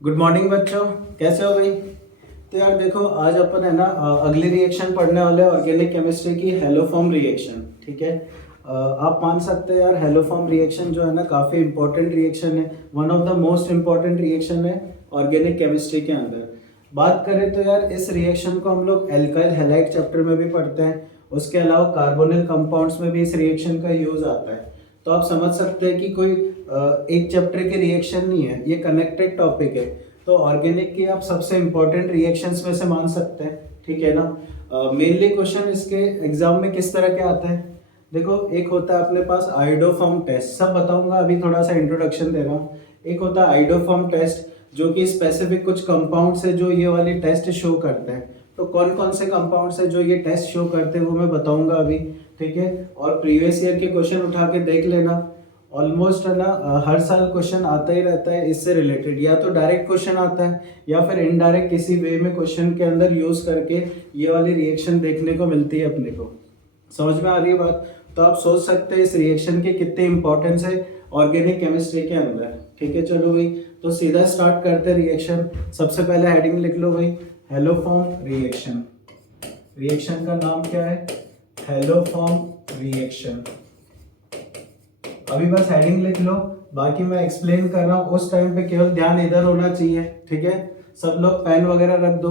Good morning बच्चों, कैसे हो भाई। तो यार देखो, आज अपन है ना अगली रिएक्शन पढ़ने वाले हैं ऑर्गेनिक केमिस्ट्री की, हेलोफॉर्म रिएक्शन। ठीक है। आप मान सकते हैं यार, हेलोफॉर्म रिएक्शन जो है ना काफ़ी इंपॉर्टेंट रिएक्शन है, one of the most important reaction है ऑर्गेनिक केमिस्ट्री के अंदर। बात करें तो यार इस रिएक्शन को हम लोग एल्काइल हैलाइड चैप्टर में भी पढ़ते हैं, उसके अलावा कार्बोनिल कंपाउंड्स में भी इस रिएक्शन का यूज आता है। तो आप समझ सकते हैं कि कोई एक चैप्टर की रिएक्शन नहीं है, ये कनेक्टेड टॉपिक है। तो ऑर्गेनिक की आप सबसे इंपॉर्टेंट रिएक्शंस में से मान सकते हैं। ठीक है ना। मेनली क्वेश्चन इसके एग्जाम में किस तरह के आते हैं, देखो एक होता है अपने पास आइडोफॉर्म टेस्ट, सब बताऊंगा, अभी थोड़ा सा इंट्रोडक्शन दे रहा हूँ। एक होता है आइडोफॉर्म टेस्ट जो कि स्पेसिफिक कुछ कंपाउंड से जो ये वाली टेस्ट शो करते हैं। तो कौन कौन से कंपाउंड से जो ये टेस्ट शो करते हैं वो मैं बताऊंगा अभी। ठीक है। और प्रीवियस ईयर के क्वेश्चन उठा के देख लेना, ऑलमोस्ट है ना हर साल क्वेश्चन आता ही रहता है इससे रिलेटेड, या तो डायरेक्ट क्वेश्चन आता है या फिर इनडायरेक्ट किसी वे में क्वेश्चन के अंदर यूज करके ये वाली रिएक्शन देखने को मिलती है अपने को। समझ में आ रही है बात। तो आप सोच सकते हैं इस रिएक्शन के कितने इंपॉर्टेंस है ऑर्गेनिक केमिस्ट्री के अंदर। ठीक है, चलो भाई तो सीधा स्टार्ट करते हैं रिएक्शन। सबसे पहले हेडिंग लिख लो भाई, हेलोफॉर्म रिएक्शन। रिएक्शन का नाम क्या है, हेलोफॉर्म रिएक्शन। अभी बस हेडिंग लिख लो, बाकी मैं एक्सप्लेन कर रहा हूँ उस टाइम पे केवल ध्यान इधर होना चाहिए। ठीक है, सब लोग पेन वगैरह रख दो।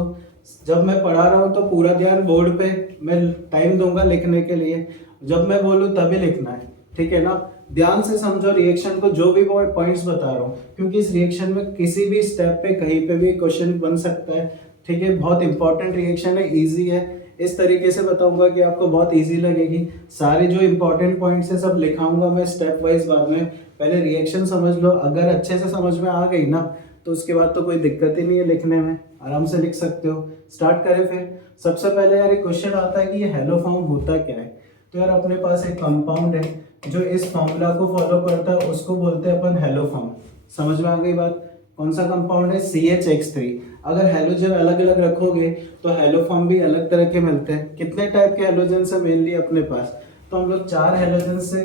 जब मैं पढ़ा रहा हूँ तो पूरा ध्यान बोर्ड पे, मैं टाइम दूंगा लिखने के लिए, जब मैं बोलूँ तभी लिखना है। ठीक है ना। ध्यान से समझो रिएक्शन को, जो भी पॉइंट्स बता रहा हूँ, क्योंकि इस रिएक्शन में किसी भी स्टेप पे कहीं पे भी क्वेश्चन बन सकता है। ठीक है, बहुत इंपॉर्टेंट रिएक्शन है, इजी है। इस तरीके से बताऊंगा कि आपको बहुत इजी लगेगी। सारे जो इंपॉर्टेंट पॉइंट्स है सब लिखाऊंगा मैं स्टेप वाइज बाद में। पहले रिएक्शन समझ लो, अगर अच्छे से समझ में आ गई ना तो उसके बाद तो कोई दिक्कत ही नहीं है लिखने में, आराम से लिख सकते हो। स्टार्ट करें फिर। सबसे पहले यार एक क्वेश्चन आता है कि ये हेलोफॉर्म होता क्या है। तो यार अपने पास एक कंपाउंड है जो इस फॉर्मूला को फॉलो करता है, उसको बोलते हैं अपन हेलोफॉर्म। समझ में आ गई बात। कौन सा कंपाउंड है, CH3। अगर हेलोजन अलग अलग रखोगे तो हेलोफॉर्म भी अलग तरह के मिलते हैं। कितने टाइप के हेलोजन है मेनली अपने पास, तो हम लोग 4 हेलोजन से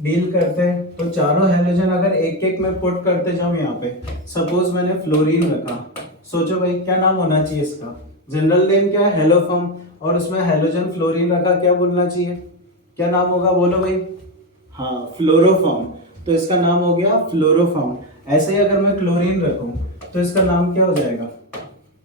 डील करते हैं। तो चारों हेलोजन अगर एक एक में पुट करते जाऊं यहाँ पे, सपोज मैंने फ्लोरीन रखा, सोचो भाई क्या नाम होना चाहिए इसका, जनरल नेम क्या है, हेलोफॉर्म, और उसमें हेलोजन फ्लोरीन रखा, क्या बोलना चाहिए, क्या नाम होगा, बोलो भाई। हाँ, फ्लोरोफॉर्म। तो इसका नाम हो गया फ्लोरोफॉर्म। ऐसे ही अगर मैं क्लोरीन रखूं तो इसका नाम क्या हो जाएगा,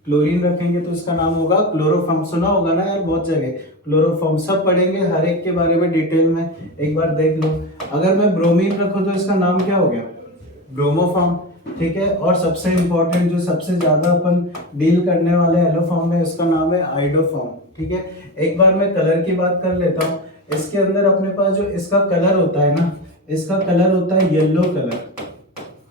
क्लोरीन रखेंगे तो इसका नाम होगा क्लोरोफॉर्म। सुना होगा ना यार बहुत जगह क्लोरोफॉर्म, सब पढ़ेंगे हर एक के बारे में डिटेल में, एक बार देख लो। अगर मैं ब्रोमीन रखूं तो इसका नाम क्या हो गया, ब्रोमोफॉर्म। ठीक है, और सबसे इंपॉर्टेंट जो सबसे ज्यादा अपन डील करने वाले एलोफॉर्म है, उसका नाम है आइडोफॉर्म। ठीक है, एक बार मैं कलर की बात कर लेता हूँ। इसके अंदर अपने पास जो इसका कलर होता है ना, इसका कलर होता है येलो कलर।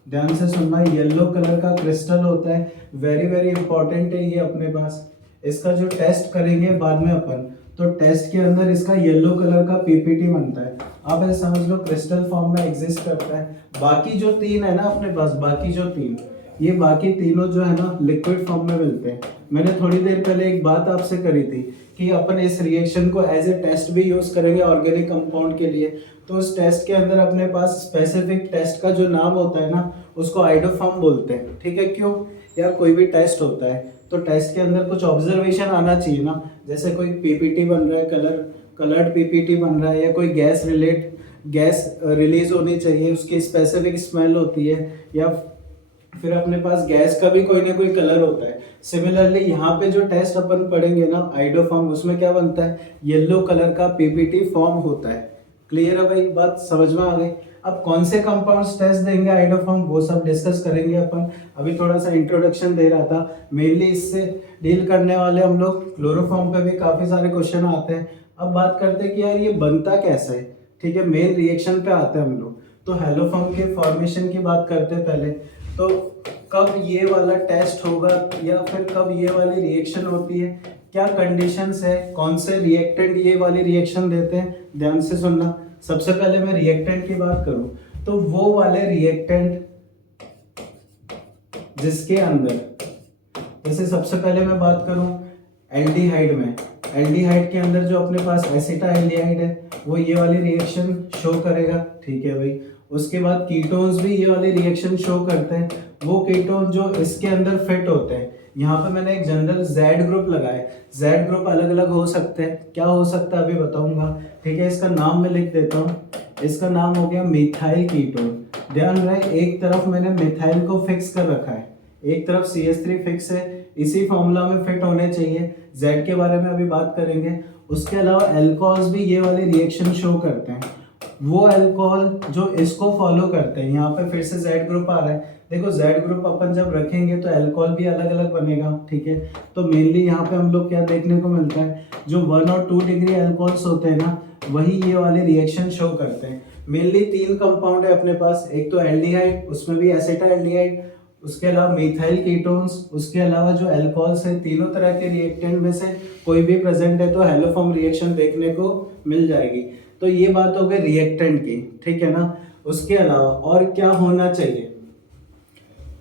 ध्यान से सुनना, येलो कलर का क्रिस्टल होता है, वेरी वेरी इंपॉर्टेंट है ये अपने पास। इसका जो टेस्ट करेंगे बाद में अपन, तो टेस्ट के अंदर इसका येलो कलर का पीपीटी बनता है। आप ऐसे समझ लो क्रिस्टल फॉर्म में एग्जिस्ट करता है। बाकी जो 3 है ना अपने पास, बाकी जो 3, ये बाकी तीनों जो है ना लिक्विड फॉर्म में मिलते हैं। मैंने थोड़ी देर पहले एक बात आपसे करी थी कि अपन इस रिएक्शन को एज ए टेस्ट भी यूज करेंगे ऑर्गेनिक कंपाउंड के लिए। तो उस टेस्ट के अंदर अपने पास स्पेसिफिक टेस्ट का जो नाम होता है ना, उसको आइडोफॉर्म बोलते हैं। ठीक है, क्यों यार, कोई भी टेस्ट होता है तो टेस्ट के अंदर कुछ ऑब्जर्वेशन आना चाहिए ना। जैसे कोई पीपीटी बन रहा है, कलर्ड पीपीटी बन रहा है, या कोई गैस रिलीज होनी चाहिए, उसकी स्पेसिफिक स्मेल होती है, या फिर अपने पास गैस का भी कोई ना कोई कलर होता है। सिमिलरली यहाँ पे जो टेस्ट अपन पढ़ेंगे ना आइडोफॉर्म, उसमें क्या बनता है, येलो कलर का पीपीटी फॉर्म होता है। क्लियर है भाई, बात समझ में आ गई। अब कौन से कंपाउंड्स टेस्ट देंगे आइडोफॉर्म, वो सब डिस्कस करेंगे अपन। अभी थोड़ा सा इंट्रोडक्शन दे रहा था, मेनली इससे डील करने वाले हम लोग। क्लोरोफॉर्म पे भी काफी सारे क्वेश्चन आते हैं। अब बात करते हैं कि यार ये बनता कैसे है। ठीक है, मेन रिएक्शन पे आते हैं हम लोग। तो हेलोफॉर्म के फॉर्मेशन की बात करते हैं पहले। तो कब ये वाला टेस्ट होगा या फिर कब ये वाली रिएक्शन होती है, क्या कंडीशंस है, कौन से रिएक्टेंट ये वाली रिएक्शन देते हैं, ध्यान से सुनना। सबसे पहले मैं रिएक्टेंट की बात करूं तो वो वाले रिएक्टेंट जिसके अंदर, जैसे सबसे पहले मैं बात करूं एल्डिहाइड में, एल्डिहाइड के अंदर जो अपने पास एसिटाल्डिहाइड है वो ये वाली रिएक्शन शो करेगा। ठीक है भाई, उसके बाद कीटोन्स भी ये वाले रिएक्शन शो करते हैं। वो कीटोन जो इसके अंदर फिट होते हैं, यहाँ पे मैंने एक जनरल Z ग्रुप लगाया। Z ग्रुप अलग अलग हो सकते हैं, क्या हो सकता है अभी बताऊंगा, ठीक है। इसका नाम मैं लिख देता हूँ, इसका नाम हो गया मिथाइल कीटोन। ध्यान रहे एक तरफ मैंने मिथाइल को फिक्स कर रखा है, एक तरफ CH3 फिक्स है, इसी फॉर्मूला में फिट होने चाहिए। Z के बारे में अभी बात करेंगे। उसके अलावा एल्कोहल्स भी ये वाले रिएक्शन शो करते हैं। वो अल्कोहल जो इसको फॉलो करते हैं, यहाँ पे फिर से Z ग्रुप आ रहा है। देखो Z ग्रुप अपन जब रखेंगे तो अल्कोहल भी अलग अलग बनेगा, ठीक है। तो मेनली यहाँ पे हम लोग क्या देखने को मिलता है, जो 1 और 2 डिग्री अल्कोहल्स होते हैं ना, वही ये वाले रिएक्शन शो करते हैं। मेनली 3 कंपाउंड है अपने पास, एक तो एल्डिहाइड, उसमें भी एसिटाल्डिहाइड, उसके अलावा मिथाइल कीटोन्स, उसके अलावा जो अल्कोहल्स है, तीनों तरह के रिएक्टेंट में से कोई भी प्रेजेंट है तो हैलोफॉर्म रिएक्शन देखने को मिल जाएगी। तो ये बात हो गई रिएक्टेंट की, ठीक है ना। उसके अलावा और क्या होना चाहिए,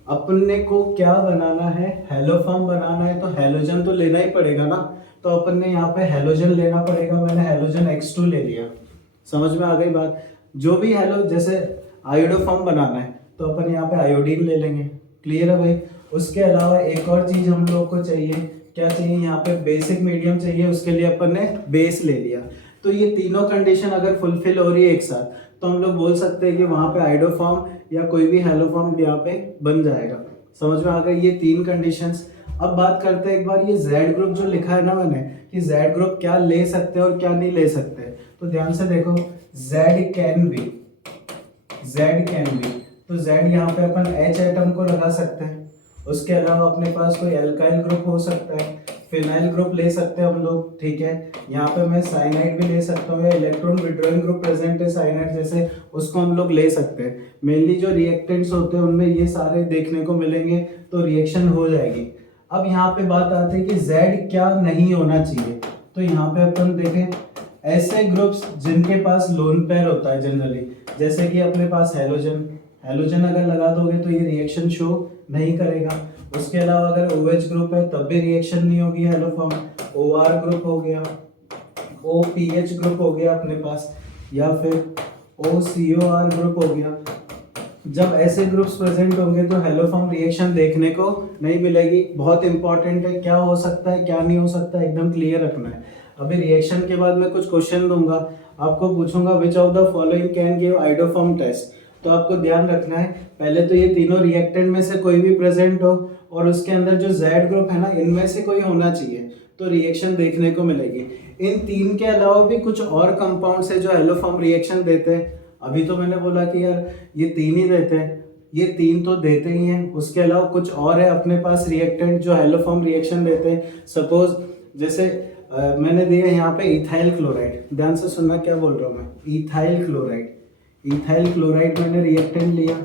अपने को क्या बनाना है, हैलोफॉर्म बनाना है तो हैलोजन तो लेना ही पड़ेगा ना। तो अपन ने यहाँ पे हैलोजन लेना पड़ेगा, मैंने हैलोजन X2 ले लिया। समझ में आ गई बात। जो भी हैलो जैसे आयोडोफॉर्म बनाना है तो अपन यहाँ पे आयोडीन ले लेंगे, क्लियर है भाई। उसके अलावा एक और चीज हम लोग को चाहिए, क्या चाहिए, यहाँ पे बेसिक मीडियम चाहिए, उसके लिए अपन ने बेस ले लिया। तो ये तीनों कंडीशन अगर फुलफिल हो रही है एक साथ, तो हम लोग बोल सकते हैं कि वहां पे आइडोफॉर्म या कोई भी हैलोफॉर्म यहाँ पे बन जाएगा। समझ में आ गई ये 3 कंडीशंस। अब बात करते हैं एक बार ये Z ग्रुप जो लिखा है ना मैंने, कि Z ग्रुप क्या ले सकते हैं और क्या नहीं ले सकते। तो ध्यान से देखो, Z कैन बी, तो Z यहाँ पे अपन H एटम को लगा सकते हैं। उसके अलावा अपने पास कोई एल्काइल ग्रुप हो सकता है, फिनाइल ग्रुप ले सकते हैं हम लोग, ठीक है। यहाँ पे मैं साइनाइड भी ले सकता हूँ, या इलेक्ट्रॉन विड्रॉइंग ग्रुप प्रेजेंट है साइनाइड जैसे, उसको हम लोग ले सकते हैं। मेनली जो रिएक्टेंट्स होते हैं उनमें ये सारे देखने को मिलेंगे, तो रिएक्शन हो जाएगी। अब यहाँ पे बात आती है कि Z क्या नहीं होना चाहिए। तो यहाँ पे अपन देखें ऐसे ग्रुप्स जिनके पास लोन पेयर होता है जनरली, जैसे कि अपने पास हैलोजन अगर लगा दोगे तो ये रिएक्शन शो नहीं करेगा। उसके अलावा अगर OH ग्रुप है तब भी रिएक्शन नहीं होगी हैलोफॉर्म। OR ग्रुप हो गया, OPH ग्रुप हो गया अपने पास, या फिर OCOR ग्रुप हो गया। जब ऐसे ग्रुप्स प्रेजेंट होंगे तो हैलोफॉर्म रिएक्शन देखने को नहीं मिलेगी। बहुत इंपॉर्टेंट है, क्या हो सकता है क्या नहीं हो सकता है एकदम क्लियर रखना है। अभी रिएक्शन के बाद मैं कुछ क्वेश्चन दूंगा, आपको पूछूंगा which of the following can give iodoform test. तो आपको ध्यान रखना है, पहले तो ये तीनों रिएक्टेंट में से कोई भी प्रेजेंट हो और उसके अंदर जो Z ग्रुप है ना, इनमें से कोई होना चाहिए तो रिएक्शन देखने को मिलेगी। इन 3 के अलावा भी कुछ और कंपाउंड्स है जो हैलोफॉर्म रिएक्शन देते हैं। अभी तो मैंने बोला कि यार ये 3 ही देते हैं, ये 3 तो देते ही हैं। उसके अलावा कुछ और है अपने पास रिएक्टेंट जो हैलोफॉर्म रिएक्शन देते हैं। सपोज जैसे मैंने दिया यहाँ पे इथाइल क्लोराइड, ध्यान से सुनना क्या बोल रहा हूँ मैं, इथाइल क्लोराइड मैंने रिएक्टेंट लिया,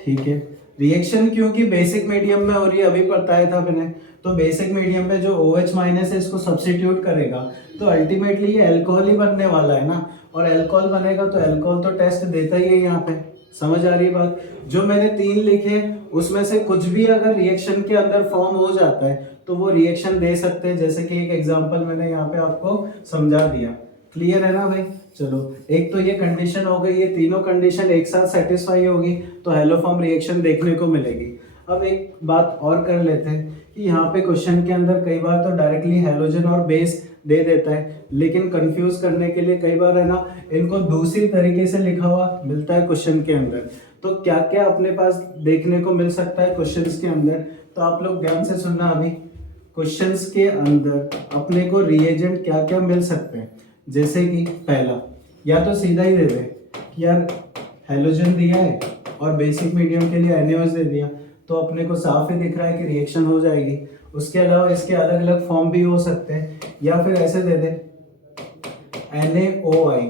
ठीक है। रिएक्शन क्योंकि बेसिक मीडियम में हो रही है, अभी बताया था मैंने। तो बेसिक मीडियम में जो OH माइनस है इसको सब्स्टिट्यूट करेगा तो अल्टीमेटली ये अल्कोहल ही बनने वाला है ना, और अल्कोहल बनेगा तो अल्कोहल तो टेस्ट देता ही है यहाँ पे। समझ आ रही बात। जो मैंने 3 लिखे उसमें से कुछ भी अगर रिएक्शन के अंदर फॉर्म हो जाता है तो वो रिएक्शन दे सकते हैं, जैसे कि एक एग्जांपल मैंने यहाँ पे आपको समझा दिया। क्लियर है ना भाई। चलो, एक तो ये कंडीशन हो गई, ये तीनों कंडीशन एक साथ सेटिस्फाई होगी तो हैलोफॉर्म रिएक्शन देखने को मिलेगी। अब एक बात और कर लेते हैं कि यहाँ पे क्वेश्चन के अंदर कई बार तो डायरेक्टली हैलोजन और बेस दे देता है, लेकिन कंफ्यूज करने के लिए कई बार है ना इनको दूसरी तरीके से लिखा हुआ मिलता है क्वेश्चन के अंदर। तो क्या क्या अपने पास देखने को मिल सकता है क्वेश्चंस के अंदर, तो आप लोग ध्यान से सुनना। अभी क्वेश्चंस के अंदर अपने को रिएजेंट क्या क्या मिल सकते हैं, जैसे कि पहला या तो सीधा ही दे दे कि यार हैलोजन दिया है और बेसिक मीडियम के लिए NaOH दे दिया, तो अपने को साफ ही दिख रहा है कि रिएक्शन हो जाएगी। उसके अलावा इसके अलग अलग फॉर्म भी हो सकते हैं, या फिर ऐसे दे दे NaOI,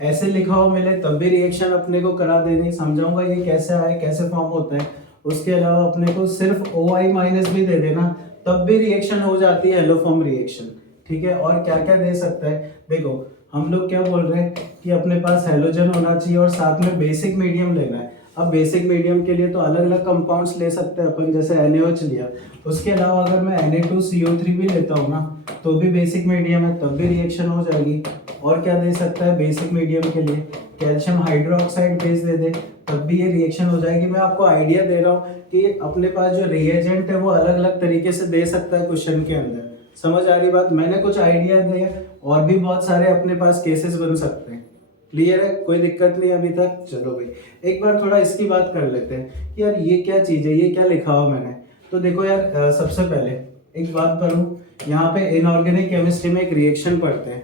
ऐसे लिखा हुआ मिले तब भी रिएक्शन अपने को करा देनी। समझाऊंगा ये कैसे आए, कैसे फॉर्म होता है। उसके अलावा अपने को सिर्फ OI माइनस भी दे देना तब भी रिएक्शन हो जाती है हैलोफॉर्म रिएक्शन, ठीक है। और क्या क्या दे सकता है, देखो हम लोग क्या बोल रहे हैं कि अपने पास हैलोजन होना चाहिए और साथ में बेसिक मीडियम लेना है। अब बेसिक मीडियम के लिए तो अलग अलग कंपाउंड्स ले सकते हैं अपन, जैसे NaOH लिया, उसके अलावा अगर मैं Na2CO3 भी लेता हूँ ना तो भी बेसिक मीडियम है, तब भी रिएक्शन हो जाएगी। और क्या दे सकता है बेसिक मीडियम के लिए, कैल्शियम हाइड्रोक्साइड बेस दे दे, तब भी ये रिएक्शन हो जाएगी। मैं आपको आइडिया दे रहा हूँ कि अपने पास जो रिएजेंट है वो अलग अलग तरीके से दे सकता है क्वेश्चन के अंदर। समझ आ रही बात? मैंने कुछ आइडिया दिया, और भी बहुत सारे अपने पास केसेस बन सकते हैं। क्लियर है? कोई दिक्कत नहीं अभी तक? चलो भाई, एक बार थोड़ा इसकी बात कर लेते हैं कि यार ये क्या चीज़ है, ये क्या लिखा हुआ मैंने। तो देखो यार, सबसे पहले एक बात करूँ, यहाँ पे इनऑर्गेनिक केमिस्ट्री में एक रिएक्शन पढ़ते हैं।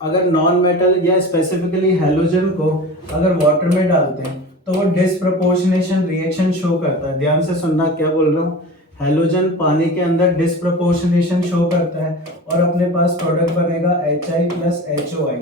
अगर नॉन मेटल या स्पेसिफिकली हैलोजन को अगर वाटर में डालते हैं तो वो डिसप्रपोर्शनेशन रिएक्शन शो करता है। ध्यान से सुनना क्या बोल रहा हूँ। हैलोजन पानी के अंदर डिसप्रपोर्शनेशन शो करता है और अपने पास प्रोडक्ट बनेगा HI प्लस HOI।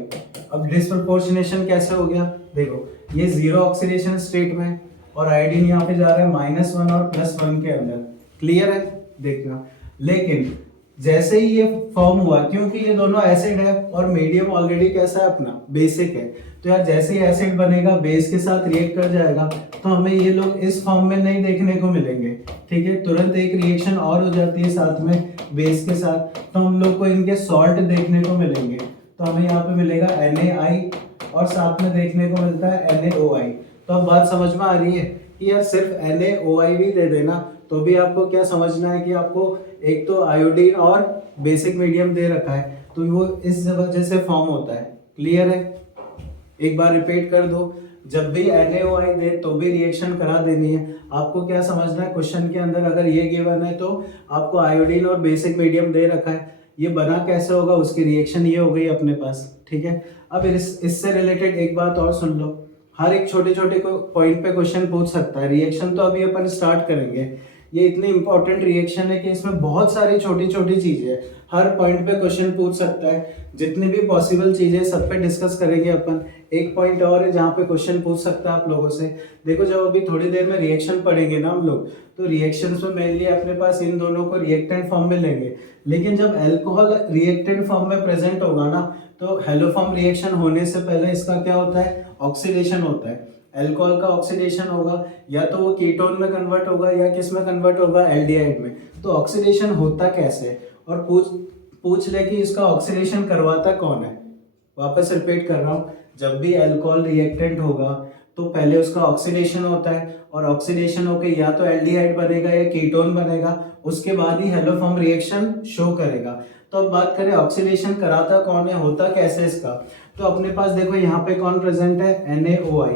अब डिसप्रपोर्शनेशन कैसे हो गया? देखो, ये जीरो ऑक्सीडेशन स्टेट में और आयोडीन यहाँ पे जा रहा है -1 और +1 के अंदर। क्लियर है? देखना, लेकिन जैसे ही ये फॉर्म हुआ, क्योंकि ये दोनों एसिड है और मीडियम ऑलरेडी कैसा है अपना, बेसिक है, तो यार जैसे ही एसिड बनेगा बेस के साथ रिएक्ट कर जाएगा, तो हमें ये लोग इस फॉर्म में नहीं देखने को मिलेंगे। ठीक है, तुरंत एक रिएक्शन और हो जाती है साथ में बेस के साथ, तो हम लोग को इनके सॉल्ट देखने को मिलेंगे। तो हमें यहाँ पे मिलेगा NaI और साथ में देखने को मिलता है NaOI। तो अब बात समझ में आ रही है कि यार सिर्फ NaOI भी दे देना तो भी आपको क्या समझना है कि आपको एक तो आयोडीन और बेसिक मीडियम दे रखा है, तो वो इस वजह से फॉर्म होता है। क्लियर है? एक बार रिपीट कर दो, जब भी NaOI दे तो भी रिएक्शन करा देनी है। आपको क्या समझना है, क्वेश्चन के अंदर अगर ये गिवन है तो आपको आयोडीन और बेसिक मीडियम दे रखा है, ये बना कैसे होगा, उसकी रिएक्शन ये हो गई अपने पास। ठीक है, अब इससे रिलेटेड एक बात और सुन लो। हर एक छोटे छोटे पॉइंट पे क्वेश्चन पूछ सकता है। रिएक्शन तो अभी अपन स्टार्ट करेंगे, ये इतनी इंपॉर्टेंट रिएक्शन है कि इसमें बहुत सारी छोटी छोटी चीजें हैं, हर पॉइंट पे क्वेश्चन पूछ सकता है। जितनी भी पॉसिबल चीजें सब पे डिस्कस करेंगे अपन। एक पॉइंट और है जहाँ पे क्वेश्चन पूछ सकता है आप लोगों से। देखो, जब अभी थोड़ी देर में रिएक्शन पढ़ेंगे ना हम लोग, तो रिएक्शंस में मेनली अपने पास इन दोनों को रिएक्टेंट फॉर्म में लेंगे, लेकिन जब अल्कोहल रिएक्टेंट फॉर्म में प्रेजेंट होगा ना, तो हेलोफॉर्म रिएक्शन होने से पहले इसका क्या होता है, ऑक्सीडेशन होता है। अल्कोहल का ऑक्सीडेशन होगा, या तो वो कीटोन में कन्वर्ट होगा या किस में कन्वर्ट होगा, एल्डिहाइड में। तो ऑक्सीडेशन होता कैसे, और पूछ ले कि इसका ऑक्सीडेशन करवाता कौन है। वापस रिपीट कर रहा हूँ, जब भी अल्कोहल रिएक्टेंट होगा तो पहले उसका ऑक्सीडेशन होता है, और ऑक्सीडेशन होके या तो एल्डिहाइड बनेगा या कीटोन बनेगा, उसके बाद ही हेलोफॉर्म रिएक्शन शो करेगा। तो अब बात करें ऑक्सीडेशन कराता कौन है, होता कैसे इसका, तो अपने पास देखो यहाँ पे कौन प्रेजेंट है, NaOI।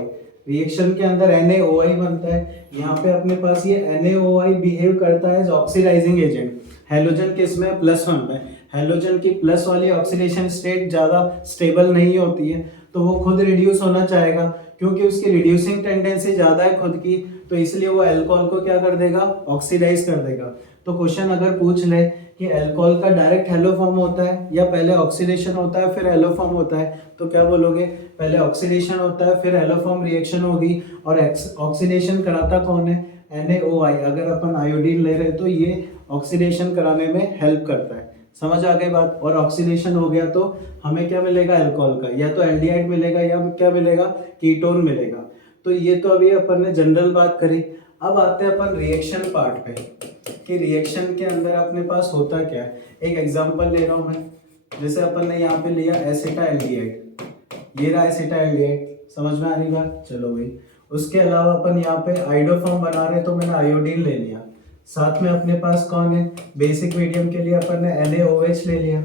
रिएक्शन के अंदर NaOI बनता है, यहाँ पे अपने पास ये NaOI बिहेव करता है एज ऑक्सीडाइजिंग एजेंट। हैलोजन किस में, +1 में। हैलोजन की प्लस वाली ऑक्सीडेशन स्टेट ज़्यादा स्टेबल नहीं होती है, तो वो खुद रिड्यूस होना चाहेगा, क्योंकि उसकी रिड्यूसिंग टेंडेंसी ज़्यादा है खुद की, तो इसलिए वो अल्कोहल को क्या कर देगा, ऑक्सीडाइज कर देगा। तो क्वेश्चन अगर पूछ ले कि अल्कोहल का डायरेक्ट हेलो फॉर्म होता है या पहले ऑक्सीडेशन होता है फिर हेलो फॉर्म होता है, तो क्या बोलोगे, पहले ऑक्सीडेशन होता है फिर हेलो फॉर्म रिएक्शन होगी। और ऑक्सीडेशन कराता कौन है, NaOI। अगर अपन आयोडीन ले रहे हैं तो ये ऑक्सीडेशन कराने में हेल्प करता है। समझ आ गई बात? और ऑक्सीडेशन हो गया तो हमें क्या मिलेगा, अल्कोहल का या तो एल्डिहाइड मिलेगा या क्या मिलेगा, कीटोन मिलेगा। तो ये तो अभी अपन ने जनरल बात करी। अब आते हैं अपन रिएक्शन पार्ट पे कि रिएक्शन के अंदर अपने पास होता क्या है। एक एग्जांपल ले रहा हूँ मैं, जैसे अपन ने यहाँ पे लिया एसिटाल्डिहाइड, ये रहा एसिटाल्डिहाइड। समझ में आ रही बात? चलो भाई, उसके अलावा अपन यहाँ पे आइडोफॉर्म बना रहे तो मैंने आयोडीन ले लिया, साथ में अपने पास कौन है, बेसिक मीडियम के लिए अपन ने NaOH ले लिया।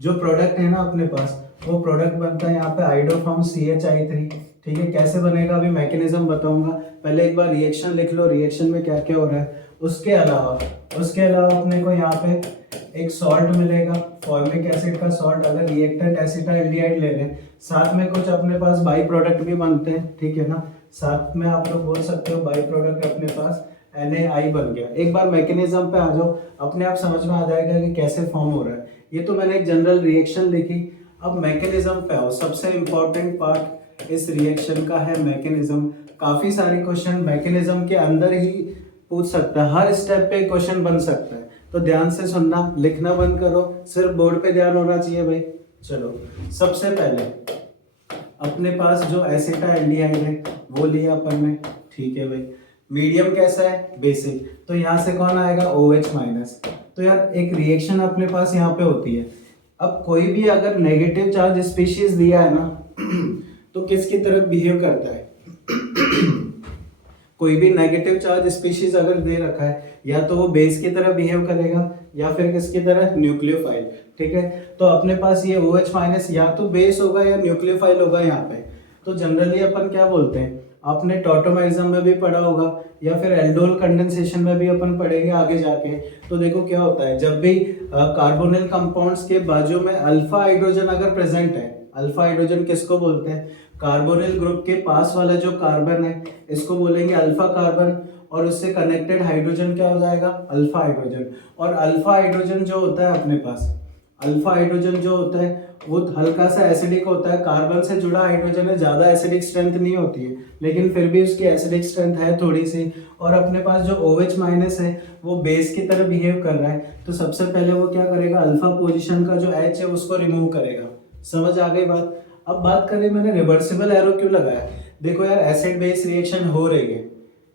जो प्रोडक्ट है ना अपने पास, वो प्रोडक्ट बनता है यहाँ पे आइडोफॉर्म CH3। ठीक है, कैसे बनेगा अभी मैकेनिज्म बताऊंगा, पहले एक बार रिएक्शन लिख लो, रिएक्शन में क्या क्या हो रहा है। उसके अलावा अपने को यहाँ पे एक सॉल्ट मिलेगा, फॉर्मिक एसिड का सॉल्ट। अगर रिएक्टेंट एसिटाल्डिहाइड ले लें, साथ में कुछ अपने पास बाई प्रोडक्ट भी बनते हैं। ठीक है ना, साथ में आप लोग बोल सकते हो बाई प्रोडक्ट अपने पास NaI बन गया। एक बार मैकेनिज्म पे आ जाओ, अपने आप समझ में आ जाएगा कि कैसे फॉर्म हो रहा है। ये तो मैंने एक जनरल रिएक्शन लिखी, अब मैकेनिज्म पे आओ। सबसे इंपॉर्टेंट पार्ट इस रिएक्शन का है मैकेनिज्म। काफी सारे क्वेश्चन मैकेनिज्म के अंदर ही पूछ सकता है, हर स्टेप पे क्वेश्चन बन सकता है। तो ध्यान से सुनना, लिखना बंद करो, सिर्फ बोर्ड पे ध्यान होना चाहिए भाई। चलो, सबसे पहले अपने पास जो एसिटाल्डिहाइड है वो लिया अपन ने। ठीक है भाई। मीडियम कैसा है? बेसिक। तो यहाँ से कौन आएगा? OH minus. तो यार एक रिएक्शन अपने पास यहाँ पे होती है। अब कोई भी अगर नेगेटिव चार्ज स्पीशीज दिया है ना तो किसकी तरफ बिहेव करता है? कोई भी नेगेटिव चार्ज स्पीशीज अगर दे रखा है या तो वो बेस की तरह बिहेव करेगा या फिर किसकी तरह? न्यूक्लियोफाइल। ठीक है, तो अपने पास ये OH माइनस या तो बेस होगा या न्यूक्लियोफाइल होगा यहाँ पे। तो जनरली अपन क्या बोलते हैं, आपने टॉटोमेरिज्म में भी पढ़ा होगा या फिर एल्डोल कंडेंसेशन में भी अपन पढ़ेंगे आगे जाके। तो देखो क्या होता है, जब भी कार्बोनिल कंपाउंड्स के बाजू में अल्फा हाइड्रोजन अगर प्रेजेंट है, अल्फा हाइड्रोजन किसको बोलते हैं? कार्बोनिल ग्रुप के पास वाला जो कार्बन है इसको बोलेंगे अल्फा कार्बन, और उससे कनेक्टेड हाइड्रोजन क्या हो जाएगा? Alpha hydrogen. और अल्फा हाइड्रोजन जो होता है अपने पास, अल्फा हाइड्रोजन जो होता है वो हल्का सा एसिडिक होता है। कार्बन से जुड़ा हाइड्रोजन है, ज्यादा एसिडिक स्ट्रेंथ नहीं होती है, लेकिन फिर भी उसकी एसिडिक स्ट्रेंथ है थोड़ी सी। और अपने पास जो OH माइनस है वो बेस की तरह बिहेव कर रहा है, तो सबसे पहले वो क्या करेगा? अल्फा पोजीशन का जो H है उसको रिमूव करेगा। समझ आ गई बात? अब बात करें मैंने रिवर्सिबल एरो क्यों लगाया। देखो यार, एसिड बेस रिएक्शन हो रही है,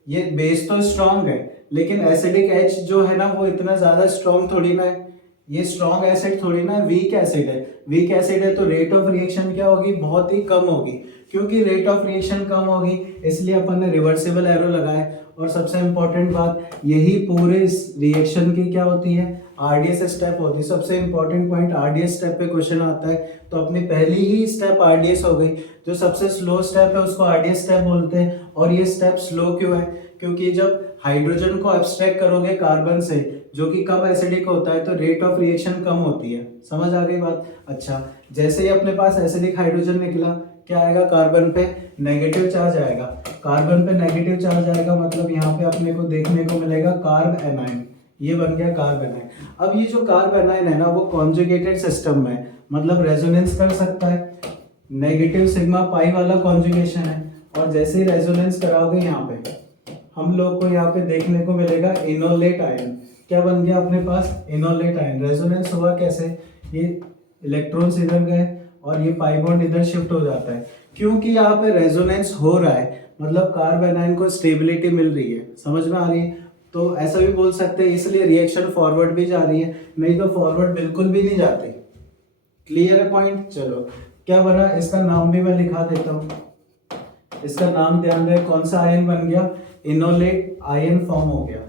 ये बेस तो स्ट्रांग है लेकिन एसिडिक H जो है ना वो इतना ज्यादा स्ट्रांग थोड़ी ना है, ये स्ट्रॉन्ग एसिड थोड़ी ना, वीक एसिड है। वीक एसिड है तो रेट ऑफ रिएक्शन क्या होगी? बहुत ही कम होगी। क्योंकि रेट ऑफ रिएक्शन कम होगी इसलिए अपन ने रिवर्सिबल एरो लगाया। और सबसे इंपॉर्टेंट बात, यही पूरे इस रिएक्शन की क्या होती है? RDS स्टेप होती है। सबसे इंपॉर्टेंट पॉइंट, RDS स्टेप पे क्वेश्चन आता है तो अपनी पहली ही स्टेप RDS हो गई। जो सबसे स्लो स्टेप है उसको RDS स्टेप बोलते हैं। और ये स्टेप स्लो क्यों है? क्योंकि जब हाइड्रोजन को एब्स्ट्रैक्ट करोगे कार्बन से जो कि कम एसिडिक होता है तो रेट ऑफ रिएक्शन कम होती है। समझ आ गई बात? अच्छा, जैसे ही अपने पास एसिडिक हाइड्रोजन निकला, क्या आएगा? कार्बन पे नेगेटिव चार्ज आएगा। कार्बन पे नेगेटिव चार्ज आएगा मतलब यहाँ पे अपने को देखने को मिलेगा कार्ब एनाइन। ये बन गया कार्ब एनाइन। अब ये जो कार्ब एनाइन है ना वो कॉन्जुगेटेड सिस्टम में मतलब रेजोनेंस कर सकता है। नेगेटिव सिग्मा पाई वाला कॉन्जुगेशन है। और जैसे ही रेजोनेंस कराओगे यहाँ पे हम लोग को यहाँ पे देखने को मिलेगा इनोलेट आयन। क्या बन गया अपने पास? Enolate ion. रेजोनेंस हुआ कैसे? ये इलेक्ट्रॉन्स इधर गए और ये पाई बॉन्ड इधर शिफ्ट हो जाता है। क्योंकि यहाँ पे रेजोनेंस हो रहा है मतलब कार्ब एनाइन को स्टेबिलिटी मिल रही है। समझ में आ रही है? तो ऐसा भी बोल सकते हैं, इसलिए रिएक्शन फॉरवर्ड भी जा रही है, नहीं तो फॉरवर्ड बिल्कुल भी नहीं जाती। क्लियर है पॉइंट? चलो, क्या बना? इसका नाम भी मैं लिखा देता हूँ। इसका नाम ध्यान रहे, कौन सा आयन बन गया? इनोलेट आयन फॉर्म हो गया।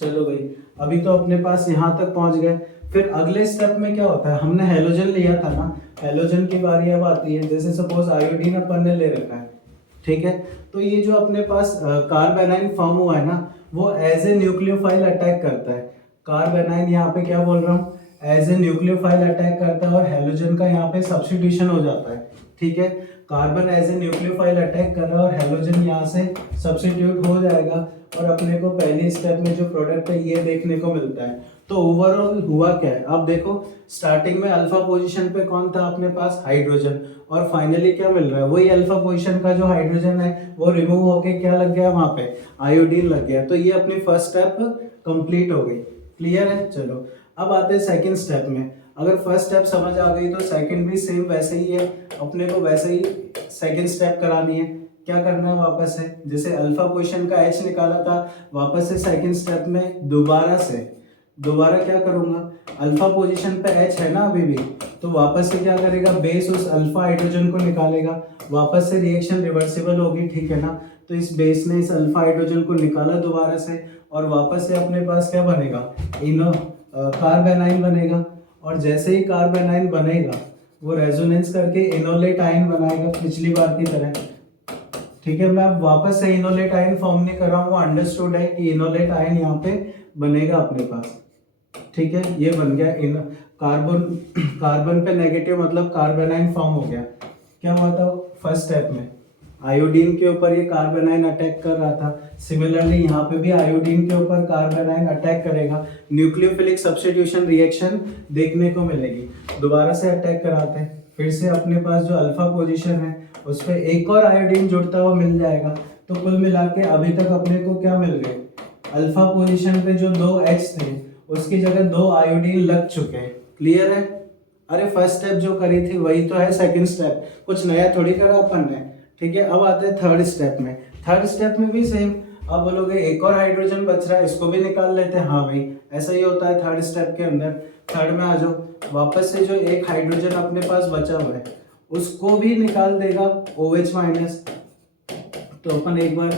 चलो भाई, अभी तो अपने पास यहाँ तक पहुंच गए। फिर अगले स्टेप में क्या होता है? हमने हेलोजन लिया था ना, हेलोजन की बारी अब आती है। जैसे सपोज आयोडीन अपन ने ले रखा है, ठीक है, तो ये जो अपने पास कार्ब एनाइन फॉर्म हुआ है ना वो एज ए न्यूक्लियोफाइल अटैक करता है। कार्ब एनाइन यहाँ पे क्या बोल रहा हूँ? एज ए न्यूक्लियोफाइल अटैक करता है और हेलोजन का यहाँ पे सब्स्टिट्यूशन हो जाता है। ठीक है, carbon as a nucleophile attack कर रहा है और हेलोजन यहाँ से सब्स्टिट्यूट हो जाएगा और अपने को पहली स्टेप में जो प्रोडक्ट है ये देखने को मिलता है। तो ओवरऑल हुआ क्या है? आप देखो, स्टार्टिंग में अल्फा पोजीशन पे कौन था अपने पास? हाइड्रोजन। और फाइनली क्या मिल रहा है? वही अल्फा पोजीशन का जो हाइड्रोजन है वो रिमूव होके क्या लग गया वहां पे? आयोडीन लग गया। तो ये अपनी फर्स्ट स्टेप कंप्लीट हो गई। क्लियर है? चलो, अब आते हैं सेकंड स्टेप में। अगर फर्स्ट स्टेप समझ आ गई तो सेकंड भी सेम वैसे ही है, अपने को वैसे ही सेकंड स्टेप करानी है। क्या करना है? वापस से जैसे अल्फा पोजीशन का H निकाला था, वापस से सेकंड स्टेप में दोबारा क्या करूंगा? अल्फा पोजीशन पे H है ना अभी भी, तो वापस से क्या करेगा? बेस उस अल्फा हाइड्रोजन को निकालेगा, वापस से रिएक्शन रिवर्सिबल होगी। ठीक है ना? तो इस बेस ने इस अल्फा हाइड्रोजन को निकाला दोबारा से और वापस से अपने पास क्या बनेगा? कार्ब एनाइन बनेगा। और जैसे ही कार्ब एनाइन बनेगा वो रेजोनेंस करके इनोलेट आयन बनाएगा पिछली बार की तरह। ठीक है, मैं अब वापस से इनोलेट आयन फॉर्म नहीं कर रहा हूँ, वो अंडरस्टूड है कि इनोलेट आयन यहाँ पे बनेगा अपने पास। ठीक है, ये बन गया इन कार्बन पे नेगेटिव मतलब कार्बेनाइन फॉर्म हो गया। क्या हुआ था फर्स्ट स्टेप में? आयोडीन के ऊपर ये कार्बेनाइन अटैक कर रहा था, सिमिलरली यहाँ पे भी आयोडीन के ऊपर कार्बेनाइन अटैक करेगा। न्यूक्लियोफिलिक सब्स्टिट्यूशन रिएक्शन देखने को मिलेगी। दोबारा से अटैक कराते हैं, फिर से अपने पास जो अल्फा पोजीशन है उस पर एक और आयोडीन जुड़ता हुआ मिल जाएगा। तो कुल मिला के अभी तक अपने को क्या मिल गए? अल्फा पोजीशन पे जो 2 H थे उसकी जगह 2 आयोडीन लग चुके हैं। क्लियर है? अरे फर्स्ट स्टेप जो करी थी वही तो है सेकंड स्टेप, कुछ नया थोड़ी करा अपन ने। ठीक है, अब आते हैं थर्ड स्टेप में। थर्ड स्टेप में भी सेम। अब बोलोगे एक और हाइड्रोजन बच रहा है, इसको भी निकाल लेते हैं। हाँ भाई, ऐसा ही होता है थर्ड स्टेप के अंदर। थर्ड में आ जाओ, वापस से जो एक हाइड्रोजन अपने पास बचा हुआ है उसको भी निकाल देगा OH माइनस। तो अपन एक बार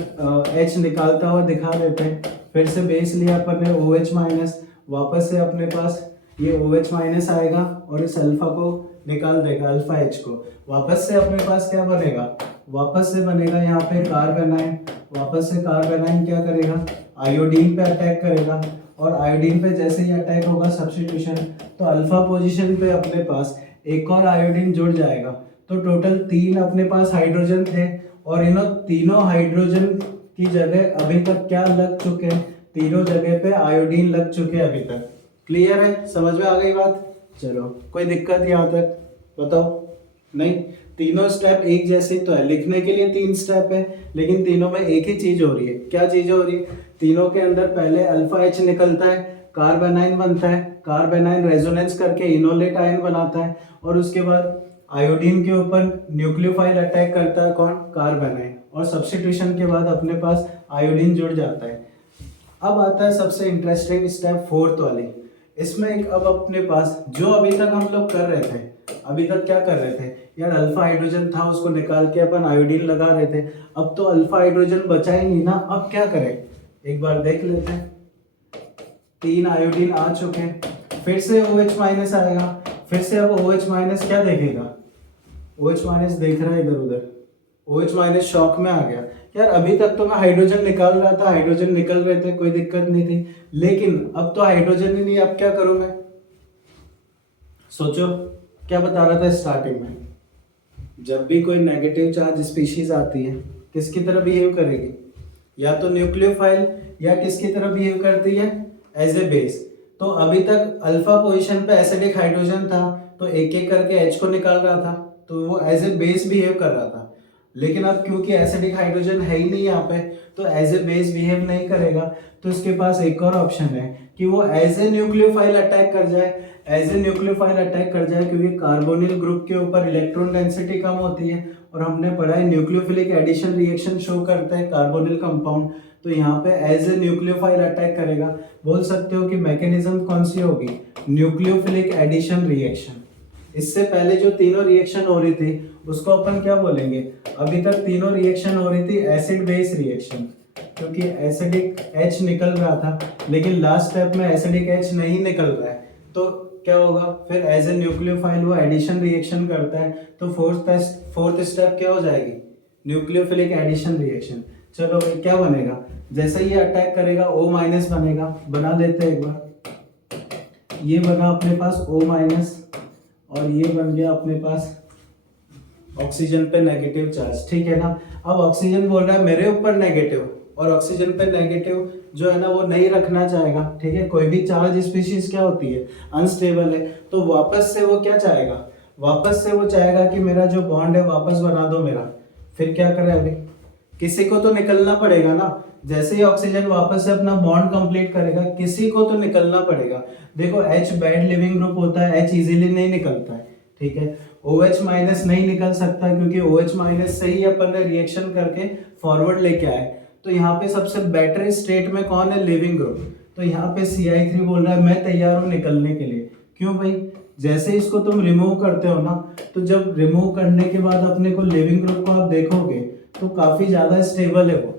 H निकालता हुआ दिखा देते हैं। फिर से बेस लिया अपन ने OH माइनस, वापस से अपने पास ये OH माइनस आएगा और इस अल्फा को निकाल देगा, अल्फा H को। वापस से अपने पास क्या बनेगा, वापस से बनेगा यहाँ पे कार्बेनाइन। वापस से कार्बेनाइन क्या करेगा, आयोडीन पे अटैक करेगा, और आयोडीन पे जैसे ही अटैक होगा सब्स्टिट्यूशन, तो अल्फा पोजीशन पे अपने पास एक और आयोडीन जुड़ जाएगा। तो टोटल 3 अपने पास हाइड्रोजन थे, और इन तीनों हाइड्रोजन की जगह अभी तक क्या लग चुके हैं, तीनों जगह पे आयोडीन लग चुके हैं अभी तक। क्लियर है, समझ में आ गई बात? चलो, कोई दिक्कत यहाँ तक बताओ? नहीं, तीनों स्टेप एक जैसे तो है, लिखने के लिए 3 स्टेप है, लेकिन तीनों में एक ही चीज हो रही है। क्या चीज हो रही है? तीनों के अंदर पहले अल्फा H निकलता है, कार्बेनाइन बनता है, कार्बेनाइन रेजोनेंस करके इनोलेट आयन बनाता है, और उसके बाद आयोडीन के ऊपर न्यूक्लियोफाइल अटैक करता है, कौन? कार्बेनाइन, और सब्स्टिट्यूशन के बाद अपने पास आयोडीन जुड़ जाता है। अब आता है सबसे इंटरेस्टिंग स्टेप, फोर्थ वाली। इसमें एक अब अपने पास जो अभी तक हम लोग कर रहे थे, अभी तक क्या कर रहे थे यार, अल्फा हाइड्रोजन था उसको निकाल के अपन आयोडीन लगा रहे थे। अब तो अल्फा हाइड्रोजन बचा ही नहीं ना, अब क्या करें एक बार देख लेते हैं। 3 आयोडीन आ चुके हैं, फिर से OH माइनस आएगा, फिर से अब OH माइनस क्या देखेगा, OH माइनस देख रहा है इधर उधर, OH माइनस शॉक में आ गया। यार अभी तक तो मैं हाइड्रोजन निकाल रहा था, हाइड्रोजन निकल रहे थे, कोई दिक्कत नहीं थी, लेकिन अब तो हाइड्रोजन ही नहीं, अब क्या करूं मैं? सोचो, क्या बता रहा था स्टार्टिंग में, जब भी कोई नेगेटिव चार्ज स्पीशीज आती है किसकी तरह बिहेव करेगी, या तो न्यूक्लियोफाइल, या किसकी तरह बिहेव करती है, एज ए बेस। तो अभी तक अल्फा पोजीशन पे एसिडिक हाइड्रोजन था, तो एक एक करके H को निकाल रहा था, तो वो एज ए बेस बिहेव कर रहा था। लेकिन अब क्योंकि एसिडिक हाइड्रोजन है ही नहीं यहाँ पे, तो एज ए बेस बिहेव नहीं करेगा, तो इसके पास एक और ऑप्शन है कि वो एज ए न्यूक्लियोफाइल अटैक कर जाए, एज ए न्यूक्लियोफाइल अटैक कर जाए, क्योंकि कार्बोनिल ग्रुप के ऊपर इलेक्ट्रॉन डेंसिटी कम होती है, और हमने पढ़ा है न्यूक्लियोफिलिक एडिशन रिएक्शन शो करता है कार्बोनिल कंपाउंड। तो यहाँ पे एज ए न्यूक्लियोफाइल अटैक करेगा। बोल सकते हो कि मैकेनिज्म कौन सी होगी, न्यूक्लियोफिलिक एडिशन रिएक्शन। इससे पहले जो तीनों रिएक्शन हो रही थी उसको अपन क्या बोलेंगे, अभी तक तीनों रिएक्शन हो रही थी एसिड बेस रिएक्शन, क्योंकि एसिडिक H निकल रहा था, लेकिन लास्ट स्टेप में एसिडिक H नहीं निकल रहा है, तो क्या होगा फिर, एज ए न्यूक्लियोफाइल वो एडिशन रिएक्शन करता है, तो फोर्थ स्टेप क्या हो जाएगी, न्यूक्लियोफिलिक एडिशन रिएक्शन। चलो भाई, क्या बनेगा, जैसे ही अटैक करेगा O माइनस बनेगा, बना लेते हैं एक बार। ये बना अपने पास O माइनस, और ये बन गया अपने पास ऑक्सीजन पे नेगेटिव चार्ज, ठीक है ना। अब ऑक्सीजन बोल रहा है मेरे ऊपर नेगेटिव, और ऑक्सीजन पे नेगेटिव जो है ना वो नहीं रखना चाहेगा, ठीक है। कोई भी चार्ज स्पीशीज क्या होती है, अनस्टेबल है, तो वापस से वो क्या चाहेगा, वापस से वो चाहेगा कि मेरा जो बॉन्ड है वापस बना दो मेरा। फिर क्या करे, अभी किसी को तो निकलना पड़ेगा ना, जैसे ही ऑक्सीजन वापस से अपना बॉन्ड कंप्लीट करेगा किसी को तो निकलना पड़ेगा। देखो H बैड लिविंग ग्रुप होता है, H इजीली नहीं निकलता है, ठीक है। OH माइनस नहीं निकल सकता, क्योंकि OH माइनस से ही अपन ने रिएक्शन करके फॉरवर्ड लेके आए। तो यहाँ पे सबसे बेटर स्टेट में कौन है, लिविंग ग्रुप। तो यहाँ पे CI3 बोल रहा है मैं तैयार हूँ निकलने के लिए। क्यों भाई, जैसे इसको तुम रिमूव करते हो ना, तो जब रिमूव करने के बाद अपने को लिविंग ग्रुप को आप देखोगे तो काफी ज्यादा स्टेबल है वो।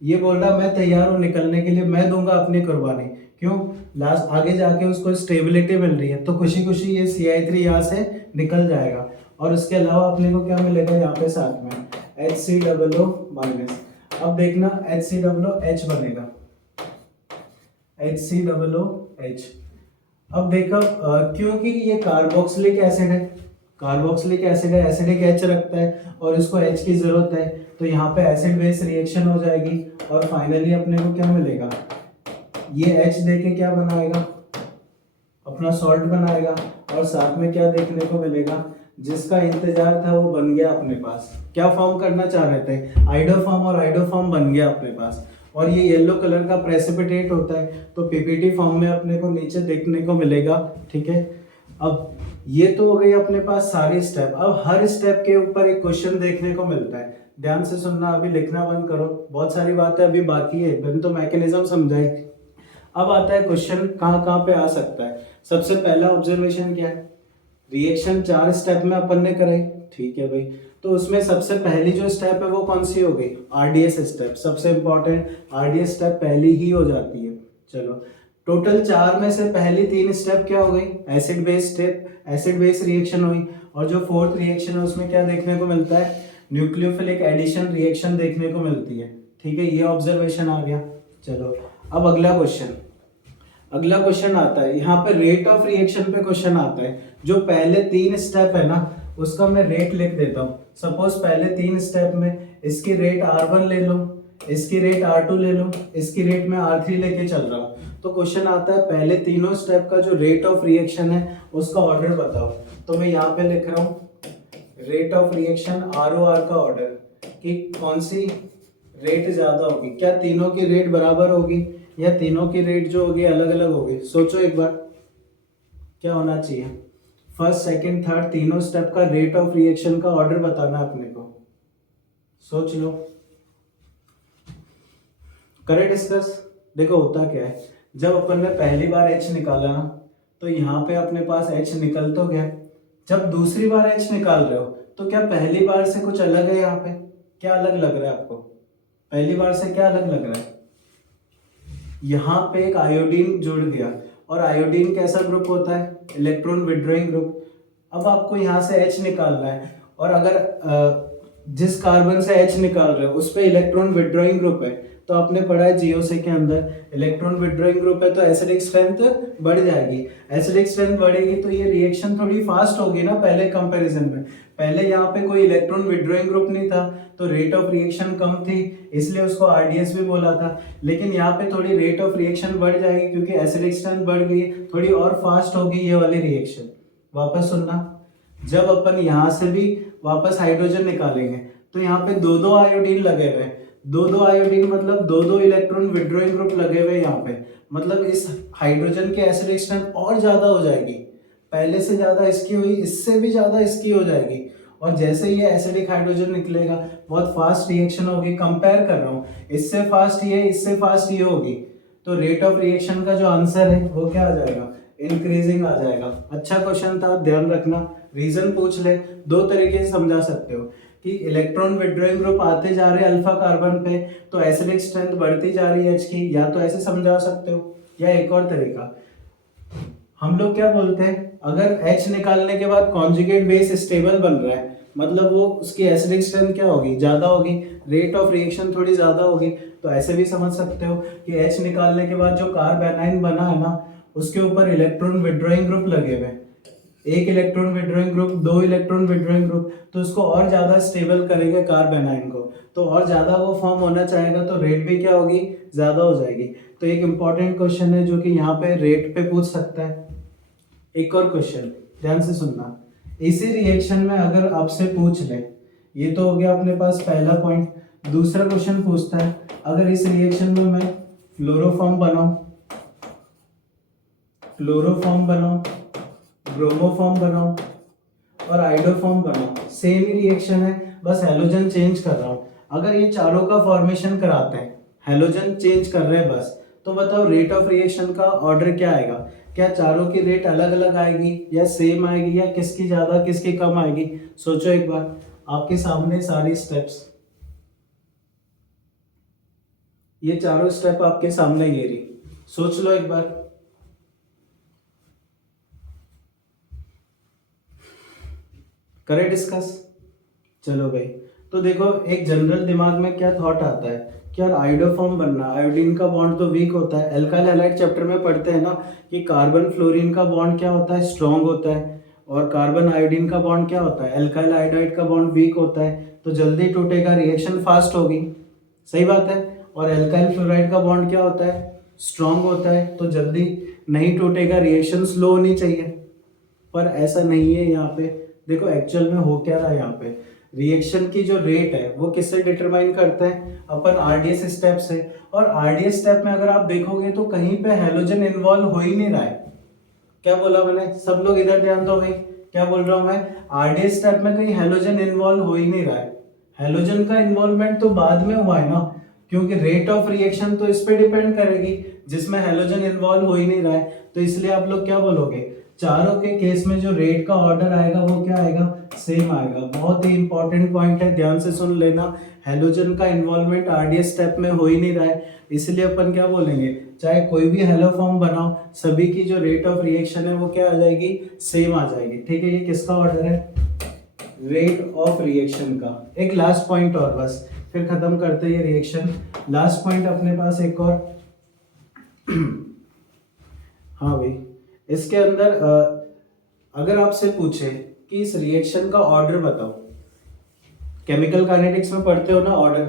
ये बोल रहा मैं तैयार हूँ निकलने के लिए, मैं दूंगा अपनी कुर्बानी। क्यों, लास्ट आगे जाके उसको स्टेबिलिटी मिल रही है, तो खुशी खुशी ये CI3 यहाँ से निकल जाएगा। और उसके अलावा अपने को क्या मिलेगा यहाँ पे साथ में HCOO माइनस। अब देखना HCOOH बनेगा, HCOOH। अब देखो क्योंकि ये कार्बोक्सिलिक एसिड है, कार्बोक्सिलिक एसिड है, एसिडिक H रखता है और इसको H की जरूरत है, तो यहाँ पे एसिड बेस रिएक्शन हो जाएगी और फाइनली अपने को क्या मिलेगा, ये H देके क्या बनाएगा, अपना सॉल्ट बनाएगा। और साथ में क्या देखने को मिलेगा, जिसका इंतजार था वो बन गया अपने पास। क्या फॉर्म करना चाह रहे थे, आइडोफॉर्म, और आइडोफॉर्म बन गया अपने पास। और ये येलो कलर का प्रेसिपिटेट होता है, तो पीपीटी फॉर्म में अपने को नीचे देखने को मिलेगा, ठीक है। अब ये तो हो गई अपने पास सारी स्टेप। अब हर स्टेप के ऊपर एक क्वेश्चन देखने को मिलता है, ध्यान से सुनना, अभी लिखना बंद करो, बहुत सारी बातें अभी बाकी है, मैंने तो मैकेनिज्म समझाई। अब आता है क्वेश्चन कहाँ कहाँ पे आ सकता है। सबसे पहला ऑब्जर्वेशन क्या है, रिएक्शन 4 स्टेप में अपन ने कराई, ठीक है भाई। तो उसमें सबसे पहली जो स्टेप है वो कौन सी हो गई, आरडीएस स्टेप, सबसे इंपॉर्टेंट आरडीएस स्टेप पहली ही हो जाती है। चलो, टोटल 4 में से पहली 3 स्टेप क्या हो गई, acid base step, acid base reaction हुई। और जो फोर्थ रिएक्शन है उसमें क्या देखने को मिलता है, न्यूक्लियोफिलिक एडिशन रिएक्शन देखने को मिलती है, ठीक है, ये ऑब्जर्वेशन आ गया। चलो, अब अगला क्वेश्चन आता है, यहाँ पे रेट ऑफ रिएक्शन पे क्वेश्चन आता है। जो पहले 3 स्टेप है ना उसका मैं रेट लिख देता हूँ। सपोज पहले 3 स्टेप में इसकी रेट R1 ले लो, इसकी रेट R2 ले लो, इसकी रेट में R3 लेके चल रहा हूँ। तो क्वेश्चन आता है पहले तीनों स्टेप का जो रेट ऑफ रिएक्शन है उसका ऑर्डर बताओ। तो मैं यहाँ पे लिख रहा हूँ रेट ऑफ रिएक्शन ROR का ऑर्डर, कि कौन सी रेट ज्यादा होगी, क्या तीनों की रेट बराबर होगी या तीनों की रेट जो होगी अलग अलग होगी। सोचो एक बार क्या होना चाहिए, फर्स्ट सेकंड थर्ड तीनों स्टेप का रेट ऑफ रिएक्शन का ऑर्डर बताना अपने को, सोच लो, करें डिस्कस। देखो होता क्या है, जब अपन ने पहली बार H निकाला ना तो यहाँ पे अपने पास H निकल तो गया। जब दूसरी बार H निकाल रहे हो तो क्या पहली बार से कुछ अलग है, यहाँ पे क्या अलग लग रहा है आपको, पहली बार से क्या अलग लग रहा है, यहाँ पे एक आयोडीन जुड़ गया। और आयोडीन कैसा ग्रुप होता है, इलेक्ट्रॉन विड्रॉइंग ग्रुप। अब आपको यहाँ से H निकालना है और अगर जिस कार्बन से H निकाल रहे हो उस पे इलेक्ट्रॉन विड्रॉइंग ग्रुप है, तो आपने पढ़ा है जीओसी के अंदर इलेक्ट्रॉन विड्रॉइंग ग्रुप है तो एसिडिक स्ट्रेंथ बढ़ जाएगी। एसिडिक स्ट्रेंथ बढ़ेगी तो ये रिएक्शन थोड़ी फास्ट होगी ना पहले कंपैरिजन में। पहले यहाँ पे कोई इलेक्ट्रॉन विड्रॉइंग ग्रुप नहीं था तो रेट ऑफ रिएक्शन कम थी, इसलिए उसको आरडीएस भी बोला था। लेकिन यहाँ पे थोड़ी रेट ऑफ रिएक्शन बढ़ जाएगी क्योंकि एसिडिक स्ट्रेंथ बढ़ गई, थोड़ी और फास्ट होगी ये वाली रिएक्शन। वापस सुनना, जब अपन यहाँ से भी वापस हाइड्रोजन निकालेंगे तो यहाँ पे दो दो आयोडीन लगे हुए, दो दो आयोडीन मतलब दो दो इलेक्ट्रॉन विड्रॉइंग ग्रुप लगे हुए यहाँ पे, मतलब इस हाइड्रोजन की एसिडिक स्ट्रेंथ और ज्यादा हो जाएगी, पहले से ज्यादा इसकी हुई, इससे भी ज्यादा इसकी हो जाएगी। और जैसे ये एसिडिक हाइड्रोजन निकलेगा बहुत फास्ट रिएक्शन होगी, कंपेयर कर रहा हूँ, इससे फास्ट ये, इससे फास्ट ये होगी, तो रेट ऑफ रिएक्शन का जो आंसर है वो क्या आ जाएगा, इंक्रीजिंग आ जाएगा। अच्छा क्वेश्चन था, ध्यान रखना, रीजन पूछ ले, दो तरीके से समझा सकते हो कि इलेक्ट्रॉन विड्रॉइंग ग्रुप आते जा रहे हैं अल्फा कार्बन पे तो एसिडिक स्ट्रेंथ बढ़ती जा रही है H की, या तो ऐसे समझा सकते हो, या एक और तरीका, हम लोग क्या बोलते हैं, अगर H निकालने के बाद कॉन्जुगेट बेस स्टेबल बन रहा है मतलब वो उसकी एसिडिक स्ट्रेंथ क्या होगी, ज्यादा होगी, रेट ऑफ रिएक्शन थोड़ी ज्यादा होगी। तो ऐसे भी समझ सकते हो कि H निकालने के बाद जो कार्बेनाइन बना है ना उसके ऊपर इलेक्ट्रॉन विड्रॉइंग ग्रुप लगे हुए, एक इलेक्ट्रॉन विड्रॉइंग ग्रुप, दो इलेक्ट्रॉन विड्रॉइंग ग्रुप, तो उसको और ज्यादा स्टेबल करेंगे कार्बेनाइन को, तो और ज्यादा वो फॉर्म होना चाहेगा तो रेट भी क्या होगी, ज्यादा हो जाएगी। तो एक इंपॉर्टेंट क्वेश्चन है जो कि यहाँ पे रेट पे पूछ सकता है। एक और क्वेश्चन ध्यान से सुनना, इसी रिएक्शन में अगर आपसे पूछ ले, ये तो हो गया अपने पास पहला पॉइंट, दूसरा क्वेश्चन पूछता है अगर इस रिएक्शन में मैं फ्लोरोफॉर्म बनाऊं, ब्रोमोफॉर्म बनाऊं और आइडोफॉर्म बनाऊं, सेम ही रिएक्शन है, बस हैलोजन चेंज कर रहा हूं। अगर ये चारों का फॉर्मेशन कराते हैं, हैलोजन चेंज कर रहे हैं बस, तो बताओ रेट ऑफ रिएक्शन का ऑर्डर क्या आएगा, क्या चारों की रेट अलग अलग आएगी या सेम आएगी या किसकी ज्यादा किसकी कम आएगी। सोचो एक बार, आपके सामने सारी स्टेप्स, ये चारों स्टेप आपके सामने ये रही, सोच लो एक बार। करें डिस्कस, चलो भाई। तो देखो एक जनरल दिमाग में क्या थॉट आता है कि यार आइडोफॉर्म बनना, आयोडीन का बॉन्ड तो वीक होता है, एल्काइल हैलाइड चैप्टर में पढ़ते हैं ना कि कार्बन फ्लोरीन का बॉन्ड क्या होता है, स्ट्रॉन्ग होता है, और कार्बन आयोडीन का बॉन्ड क्या होता है, एल्काइल आयोडाइड का बॉन्ड वीक होता है, तो जल्दी टूटेगा, रिएक्शन फास्ट होगी, सही बात है। और एल्काइल फ्लोराइड का बॉन्ड क्या होता है, स्ट्रॉन्ग होता है, तो जल्दी नहीं टूटेगा, रिएक्शन स्लो होनी चाहिए। पर ऐसा नहीं है यहाँ पे, देखो एक्चुअल में हो क्या रहा है यहाँ पे, रिएक्शन की जो रेट है वो किससे डिटरमाइन करते हैं, अपन आरडीएस स्टेप से। और आरडीएस स्टेप में अगर आप देखोगे तो कहीं पे हैलोजन इन्वॉल्व हो ही नहीं रहा है। क्या बोला मैंने, सब लोग इधर ध्यान दो भाई, क्या बोल रहा हूँ मैं, आरडीएस स्टेप में कहीं हैलोजन इन्वॉल्व हो ही नहीं रहा है। हैलोजन का इन्वॉल्वमेंट तो बाद में हुआ है ना, क्योंकि रेट ऑफ रिएक्शन तो इस पे डिपेंड करेगी, जिसमें हैलोजन इन्वॉल्व हो ही नहीं रहा है, तो इसलिए आप लोग क्या बोलोगे, चारों के केस में जो रेट का ऑर्डर आएगा वो क्या आएगा, सेम आएगा। बहुत ही इंपॉर्टेंट पॉइंट है, ध्यान से सुन लेना। हैलोजन का इन्वॉल्वमेंट आरडीएस स्टेप में हो ही नहीं रहा है, इसलिए अपन क्या बोलेंगे, चाहे कोई भी हेलो फॉर्म बनाओ, सभी की जो रेट ऑफ रिएक्शन है वो क्या आ जाएगी, सेम आ जाएगी। ठीक है, ये किसका ऑर्डर है, रेट ऑफ रिएक्शन का। एक लास्ट पॉइंट और बस, फिर खत्म करते हैं ये रिएक्शन। लास्ट पॉइंट अपने पास एक और हाँ भाई, इसके अंदर अगर आपसे पूछे कि इस रिएक्शन का ऑर्डर बताओ, केमिकल काइनेटिक्स में पढ़ते हो ना, ऑर्डर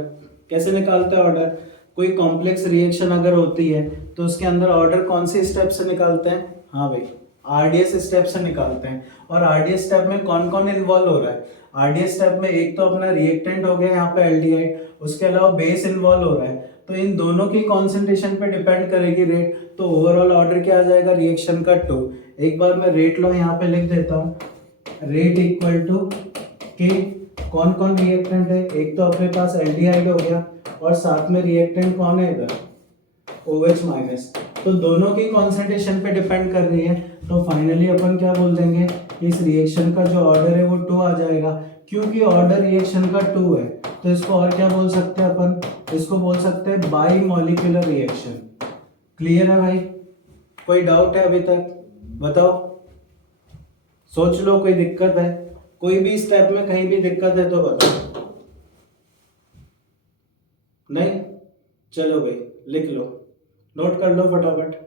कैसे निकालते हैं ऑर्डर, कोई कॉम्प्लेक्स रिएक्शन अगर होती है तो उसके अंदर ऑर्डर कौन से स्टेप से निकालते हैं, हाँ भाई आरडीएस स्टेप से निकालते हैं। और आरडीएस स्टेप में कौन कौन इन्वॉल्व हो रहा है, आरडीएस स्टेप में एक तो अपना रिएक्टेंट हो गया यहाँ पे एल्डिहाइड, उसके अलावा बेस इन्वॉल्व हो रहा है, तो इन दोनों की कॉन्सेंट्रेशन पे डिपेंड करेगी रेट, तो ओवरऑल ऑर्डर क्या आ जाएगा रिएक्शन का 2। एक बार मैं रेट लॉ यहाँ पे लिख देता हूँ, रेट इक्वल टू के, कौन कौन रिएक्टेंट है, एक तो अपने पास एल्डिहाइड हो गया और साथ में रिएक्टेंट कौन है इधर, OH माइनस, तो दोनों की कॉन्सेंट्रेशन पे डिपेंड कर रही है। तो फाइनली अपन क्या बोल देंगे, इस रिएक्शन का जो ऑर्डर है वो 2 आ जाएगा, क्योंकि ऑर्डर रिएक्शन का 2 है, तो इसको और क्या बोल सकते हैं अपन, इसको बोल सकते हैं बाई मॉलिक्यूलर रिएक्शन। क्लियर है भाई, कोई डाउट है अभी तक, बताओ, सोच लो, कोई दिक्कत है, कोई भी स्टेप में कहीं भी दिक्कत है तो बताओ, नहीं, चलो भाई लिख लो, नोट कर लो फटाफट।